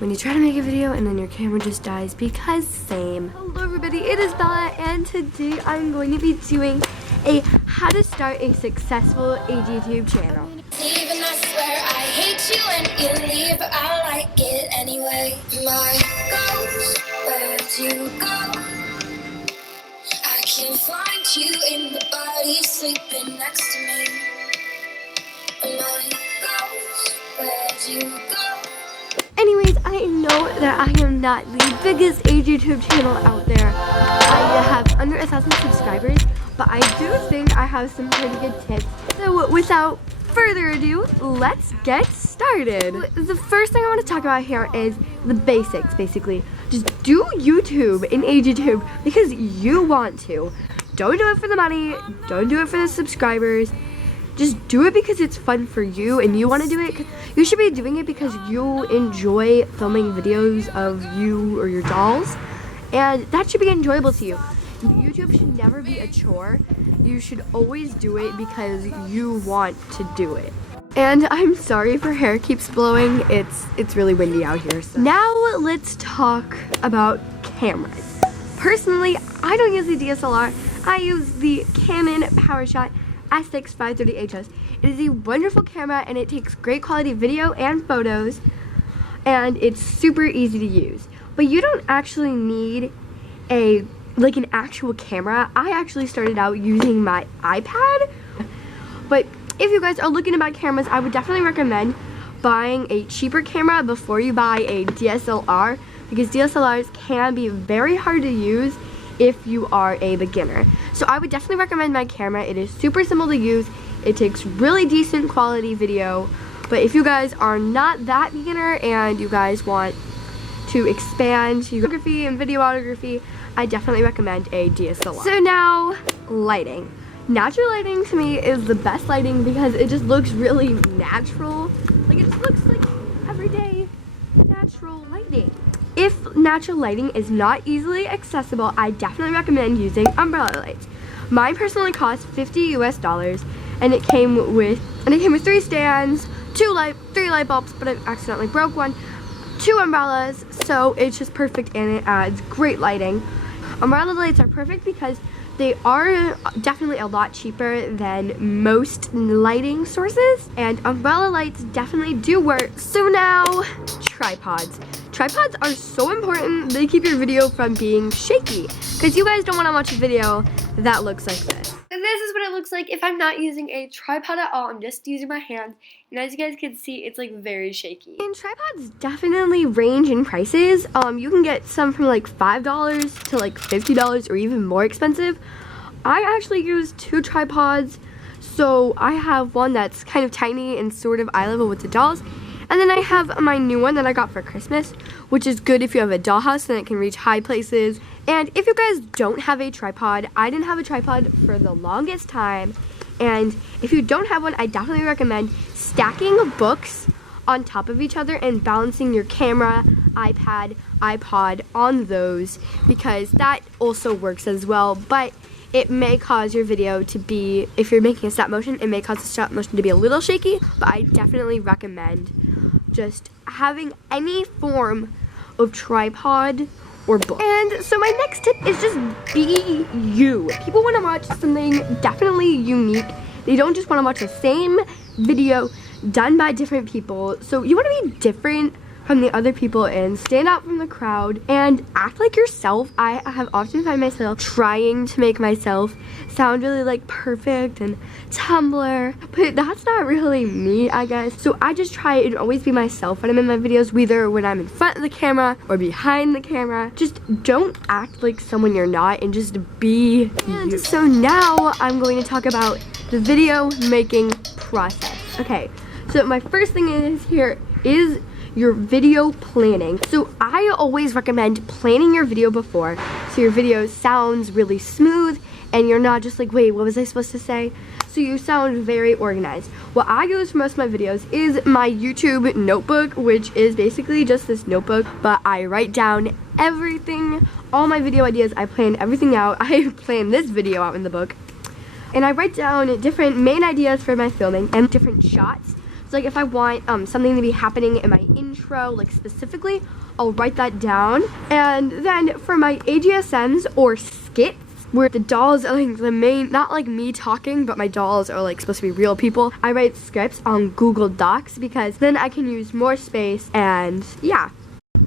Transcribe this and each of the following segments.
when you try to make a video and then your camera just dies, because same. Hello everybody, it is Bella, and today I'm going to be doing a how to start a successful AGTube channel. Even I swear I hate you and you leave, but I like it anyway. My ghost, where'd you go? I can't find you in the body sleeping next to me. My ghost, where'd you go? Anyways, I know that I am not the biggest AGTube channel out there. I have under 1,000 subscribers, but I do think I have some pretty good tips. So without further ado, let's get started. The first thing I want to talk about here is the basics, basically. Just do YouTube in AGTube because you want to. Don't do it for the money, don't do it for the subscribers. Just do it because it's fun for you and you want to do it. You should be doing it because you enjoy filming videos of you or your dolls, and that should be enjoyable to you. YouTube should never be a chore. You should always do it because you want to do it. And I'm sorry if her hair keeps blowing. It's really windy out here. So. Now let's talk about cameras. Personally, I don't use the DSLR. I use the Canon PowerShot S6-530HS. It is a wonderful camera and it takes great quality video and photos, and it's super easy to use. But you don't actually need an actual camera. I actually started out using my iPad. But if you guys are looking to buy cameras, I would definitely recommend buying a cheaper camera before you buy a DSLR, because DSLRs can be very hard to use if you are a beginner. So I would definitely recommend my camera. It is super simple to use. It takes really decent quality video. But if you guys are not that beginner and you guys want to expand your photography and videography, I definitely recommend a DSLR. So now, lighting. Natural lighting to me is the best lighting because it just looks really natural. Like, it just looks like everyday natural lighting. If natural lighting is not easily accessible, I definitely recommend using umbrella lights. Mine personally cost $50 US, and it came with 3 stands, 3 light bulbs, but I accidentally broke one, 2 umbrellas, so it's just perfect and it adds great lighting. Umbrella lights are perfect because they are definitely a lot cheaper than most lighting sources, and umbrella lights definitely do work. So now, tripods. Tripods are so important. They keep your video from being shaky, because you guys don't want to watch a video that looks like this. And this is what it looks like if I'm not using a tripod at all. I'm just using my hand, and as you guys can see, it's like very shaky. And tripods definitely range in prices. You can get some from like $5 to like $50 or even more expensive. I actually use 2 tripods. So I have one that's kind of tiny and sort of eye level with the dolls. And then I have my new one that I got for Christmas, which is good if you have a dollhouse, then it can reach high places. And if you guys don't have a tripod, I didn't have a tripod for the longest time. And if you don't have one, I definitely recommend stacking books on top of each other and balancing your camera, iPad, iPod on those, because that also works as well. But it may cause your video to be, if you're making a stop motion, it may cause the stop motion to be a little shaky, but I definitely recommend just having any form of tripod or book. And so my next tip is just be you. People want to watch something definitely unique. They don't just want to watch the same video done by different people. So you want to be different from the other people and stand out from the crowd and act like yourself. I have often found myself trying to make myself sound really like perfect and Tumblr, but that's not really me, I guess. So I just try and always be myself when I'm in my videos, whether when I'm in front of the camera or behind the camera. Just don't act like someone you're not and just be you. So now I'm going to talk about the video making process. Okay, so my first thing is your video planning. So I always recommend planning your video before, so your video sounds really smooth and you're not just like, wait, what was I supposed to say? So you sound very organized. What I use for most of my videos is my YouTube notebook, which is basically just this notebook, but I write down everything, all my video ideas. I plan everything out. I plan this video out in the book, and I write down different main ideas for my filming and different shots. So like if I want something to be happening in my intro, like specifically, I'll write that down. And then for my AGSMs or skits, where the dolls are like the main, not like me talking, but my dolls are like supposed to be real people, I write scripts on Google Docs because then I can use more space. And yeah.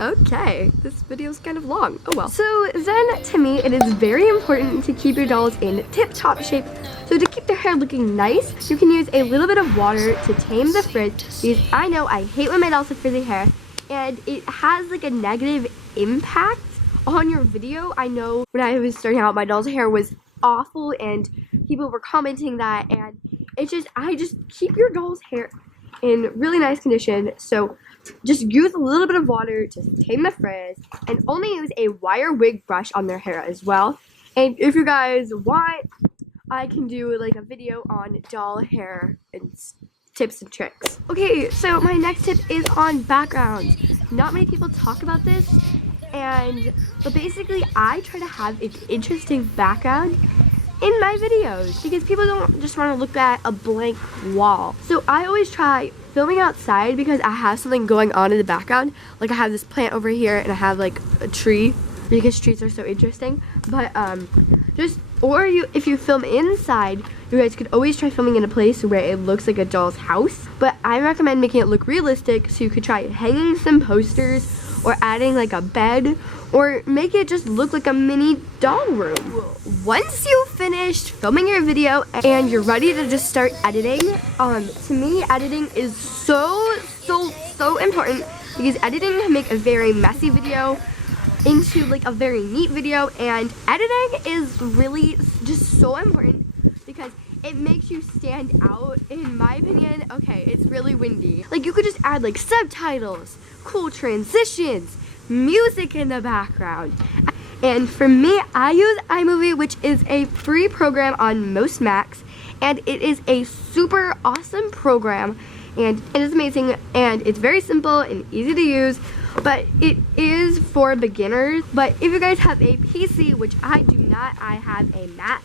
Okay, this video is kind of long. Oh well. So then to me, it is very important to keep your dolls in tip-top shape. So to keep their hair looking nice, you can use a little bit of water to tame the frizz, because I know I hate when my dolls have frizzy hair, and it has like a negative impact on your video. I know when I was starting out, my doll's hair was awful and people were commenting that, and I just keep your doll's hair in really nice condition. So just use a little bit of water to tame the frizz, and only use a wire wig brush on their hair as well. And if you guys want, I can do like a video on doll hair and tips and tricks. Okay, so my next tip is on backgrounds. Not many people talk about this, but basically I try to have an interesting background in my videos because people don't just want to look at a blank wall. So I always try filming outside because I have something going on in the background. Like I have this plant over here and I have like a tree because trees are so interesting. But if you film inside, you guys could always try filming in a place where it looks like a doll's house. But I recommend making it look realistic, so you could try hanging some posters or adding like a bed, or make it just look like a mini doll room. Once you've finished filming your video and you're ready to just start editing, to me editing is so important, because editing can make a very messy video into like a very neat video, and editing is really just so important because it makes you stand out, in my opinion. Okay, it's really windy. Like you could just add like subtitles, cool transitions, music in the background. And for me, I use iMovie, which is a free program on most Macs, and it is a super awesome program, and it is amazing, and it's very simple and easy to use, but it is for beginners. But if you guys have a PC, which I do not, I have a Mac,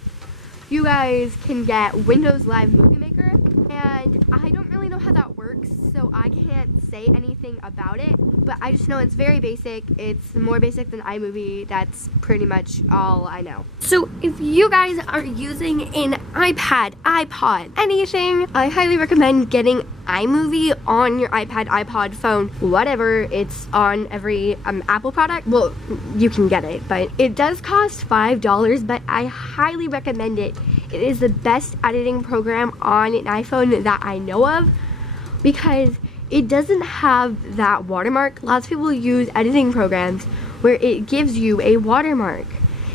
you guys can get Windows Live Movie Maker, and I don't really know how that works, so I can't say anything about it, but I just know it's very basic. It's more basic than iMovie. That's pretty much all I know. So if you guys are using an iPad, iPod, anything, I highly recommend getting iMovie on your iPad, iPod, phone, whatever. It's on every Apple product. Well, you can get it, but it does cost $5, but I highly recommend it. It is the best editing program on an iPhone that I know of, because it doesn't have that watermark. Lots of people use editing programs where it gives you a watermark,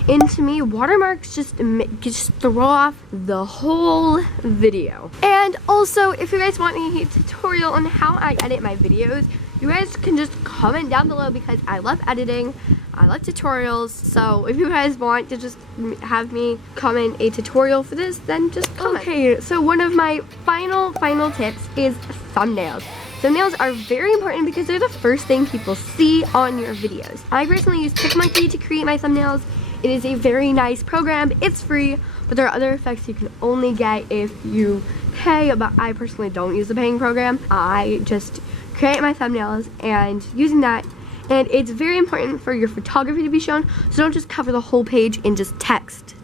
and to me, watermarks just throw off the whole video. And also, if you guys want a tutorial on how I edit my videos, you guys can just comment down below, because I love editing, I love tutorials. So if you guys want to just have me comment a tutorial for this, then just comment. Okay, so one of my final tips is thumbnails. Thumbnails are very important because they're the first thing people see on your videos. I personally use PicMonkey to create my thumbnails. It is a very nice program. It's free, but there are other effects you can only get if you pay, but I personally don't use the paying program. I just create my thumbnails and using that, and it's very important for your photography to be shown, so don't just cover the whole page in just text.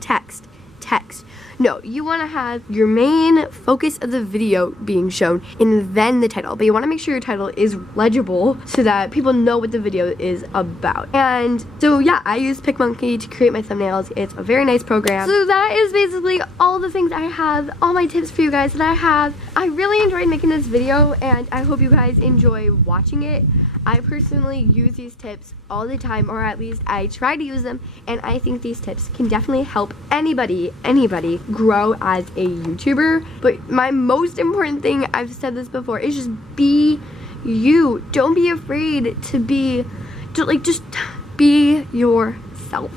No, you want to have your main focus of the video being shown and then the title, but you want to make sure your title is legible so that people know what the video is about. And so yeah, I use PicMonkey to create my thumbnails. It's a very nice program. So that is basically all the things I have, all my tips for you guys that I have. I really enjoyed making this video, and I hope you guys enjoy watching it. I personally use these tips all the time, or at least I try to use them, and I think these tips can definitely help anybody grow as a YouTuber. But my most important thing, I've said this before, is just be you. Don't be afraid to just be yourself.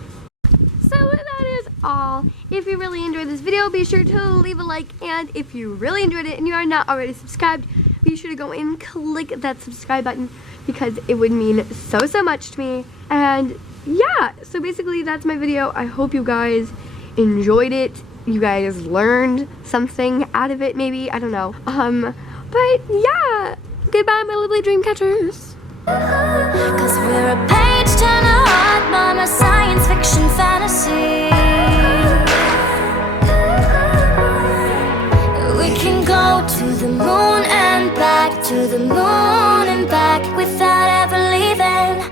So that is all. If you really enjoyed this video, be sure to leave a like, and if you really enjoyed it and you are not already subscribed, be sure to go and click that subscribe button, because it would mean so much to me. And yeah, so basically that's my video. I hope you guys enjoyed it. You guys learned something out of it, maybe, I don't know. But yeah, goodbye, my lovely dream catchers. Cause we're a page turner, hard mom, a science fiction fantasy. We can go to the moon